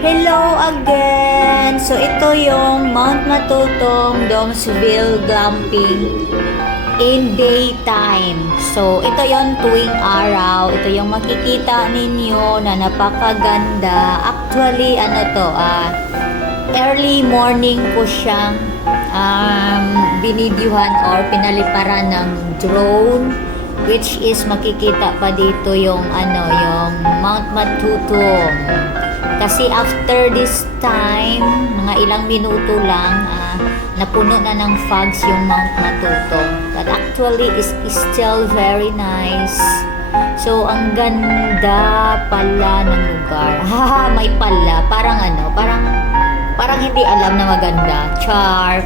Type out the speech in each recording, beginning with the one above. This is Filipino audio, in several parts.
Hello again! So ito yung Mount Matutong Domsville Glamping in daytime. So ito yung tuwing araw. Ito yung makikita ninyo na napakaganda. Actually early morning ko siyang binidyuhan or pinaliparan ng drone, which is makikita pa dito yung yung Mount Matutong. Kasi after this time, mga ilang minuto lang, napuno na ng fogs yung Mount Matutong. But actually, is still very nice. So, ang ganda pala ng lugar. May pala. Parang hindi alam na maganda. Char.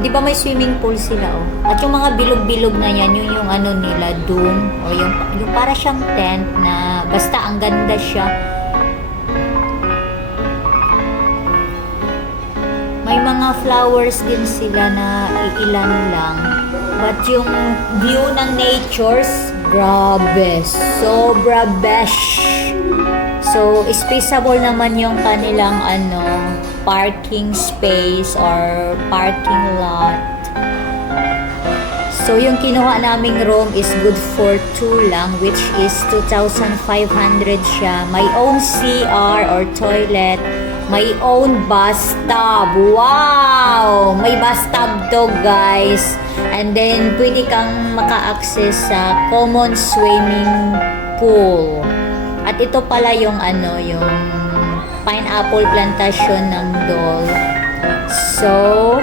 Di ba may swimming pool sila, oh? At yung mga bilog-bilog na yan, yung nila, dome, o yung para siyang tent na basta ang ganda siya. May mga flowers din sila na ilan lang. But yung view ng natures, grabe. Sobra besh. So, spaceable naman yung kanilang parking space or parking lot. So, yung kinuha naming room is good for 2 lang, which is 2,500 siya. May own CR or toilet. May own bathtub. Wow! May bathtub to, guys. And then, pwede kang maka-access sa common swimming pool. At ito pala yung yung pineapple plantation ng Dole. So,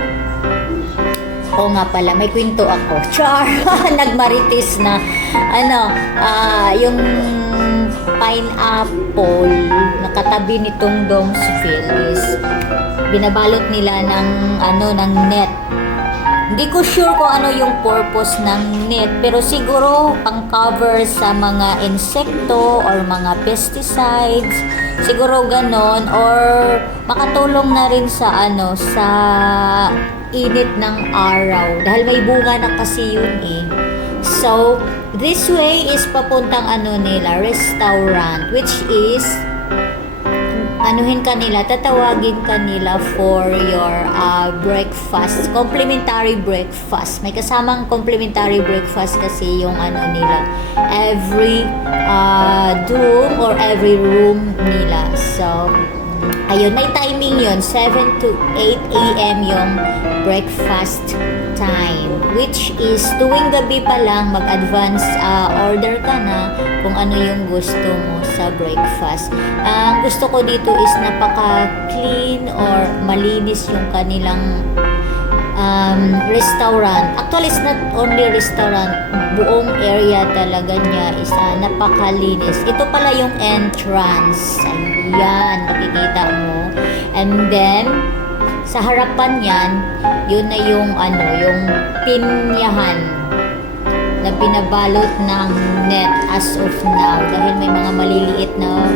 nga pala, may kwento ako. Char! Nagmaritis na. Yung pineapple nakatabi nitong Domsville is binabalot nila ng net. Hindi ko sure kung ano yung purpose ng net, pero siguro pang cover sa mga insekto or mga pesticides, siguro ganon, or makatulong na rin sa sa init ng araw dahil may bunga na kasi yun eh. So, this way is papuntang nila, restaurant, which is tatawagin kanila for your breakfast, complimentary breakfast. May kasamang complimentary breakfast kasi yung nila, every dorm or every room nila. So, ayun, may timing yun, 7 to 8 a.m. yung breakfast time, which is tuwing gabi pa lang mag-advance order ka na kung ano yung gusto mo sa breakfast. Ang gusto ko dito is napaka-clean or malinis yung kanilang restaurant. Actually, it's not only restaurant, buong area talaga niya is napakalinis. Ito pala yung entrance. Ayan, nakikita mo. And then, sa harapan yan, yun na yung yung pinyahan na binabalot ng net as of now dahil may mga maliliit na